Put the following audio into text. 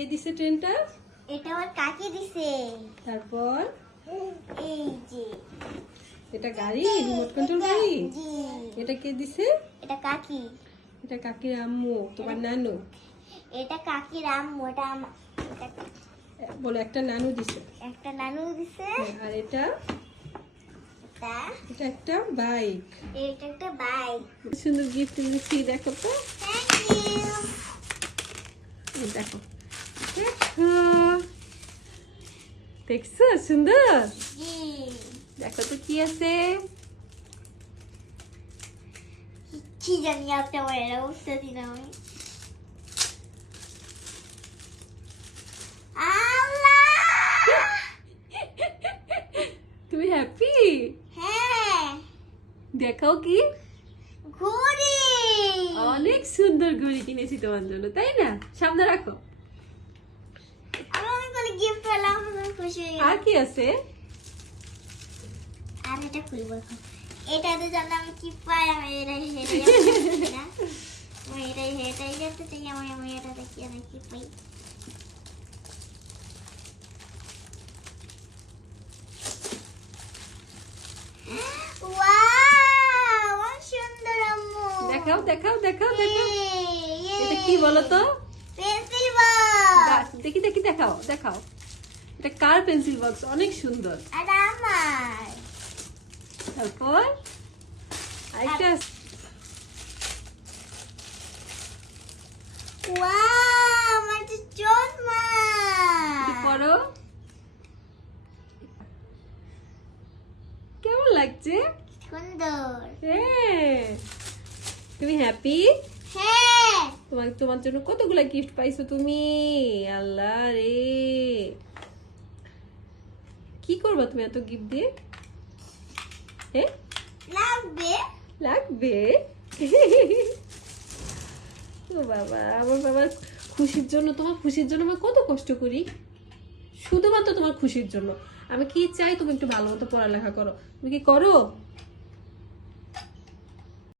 কে দিছে ট্রেনটা? এটা আমার কাকি দিছে। তারপর? এই যে। এটা গাড়ি? রিমোট কন্ট্রোল গাড়ি? এটা কে দিছে? এটা কাকি। এটা কাকির আম্মু তোমার নানু। এটা কাকির আম্মু এটা বলে একটা নানু দিছে। একটা নানু দিছে। হ্যাঁ, আর এটা? এটা? একটা বাইক। এটা একটা বাইক। সুন্দর গিফট দিচ্ছি দেখো তো। দেখো। দেখো দেখছ সুন্দর দেখো তো কি আছে কি জানি উঠতে দিন আমি তুমি হ্যাপি হ্যাঁ দেখাও কি ঘুড়ি অনেক সুন্দর ঘড়ি কিনেছি তোমার জন্য তাই না? সামনে রাখো। গিফট পেলাম খুশি আর কি আছে? আর এটা খুলবো। এটাতে জানলে আমি কি পাই আমি এটা হেঁটে আমি এটা হেঁটে যেতে চাই আমি আমি এটাতে কি আমি কি পাই। Wow! অনেক সুন্দর আম্মু। দেখাও দেখাও দেখাও দেখাও। এটা কি বলো তো পেন্সিল বক্স দেখি দেখি দেখাও দেখাও। এটা কার পেন্সিল বক্স? অনেক সুন্দর। আর আমার। তারপর আরেকটা পড়ো কেমন লাগছে? সুন্দর। হ্যাঁ। তুমি হ্যাপি হ্যাঁ। তোমার তোমার জন্য কতগুলা গিফট পাইছো তুমি? আল্লাহ রে। করবা তুমি এত গিফট দিয়ে? লাগবে। লাগবে? ও বাবা আমার বাবা খুশির জন্য তোমার খুশির জন্য আমি কত কষ্ট করি। শুধুমাত্র তোমার খুশির জন্য। আমি কি চাই তুমি একটু ভালো মতো পড়ালেখা করো। তুমি কি করো?